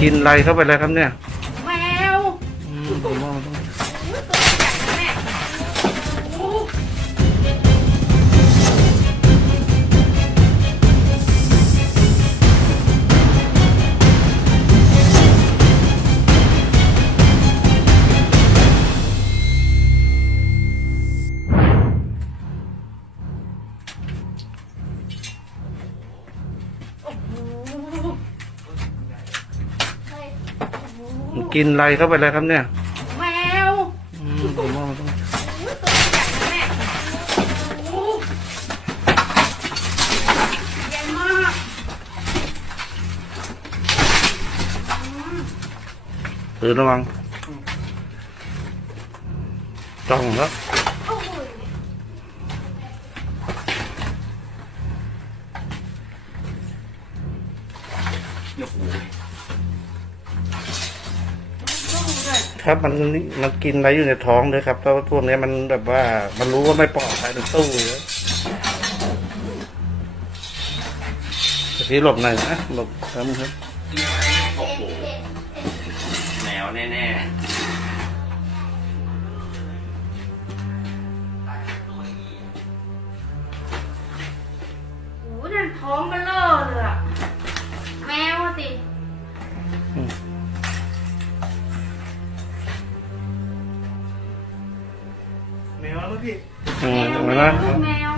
กินอะไรเข้าไปแล้วครับเนี่ยแมวอืมผมว่ามันต้องโอ้ กินอะไรเข้าไปแล้วครับเนี่ยแมวอืมผมว่ามันต้องตัวใหญ่นะแม่โอ้ใหญ่มากถือระวังจ้องแล้วโอ้ย ครับมันมันกินอะไรอยู่ในท้องด้วยครับเพราะว่าพวกเนี้ยมันแบบว่า มันรู้ว่าไม่ปลอดภัยมันสู้เลยแต่พี่หลบหน่อยนะหลบครับครับโอ้โหแมวแน่โอ้โหนั่นท้องเบ แมวแล้วพี่อืมแมวเห็นไหมแมนะวแมว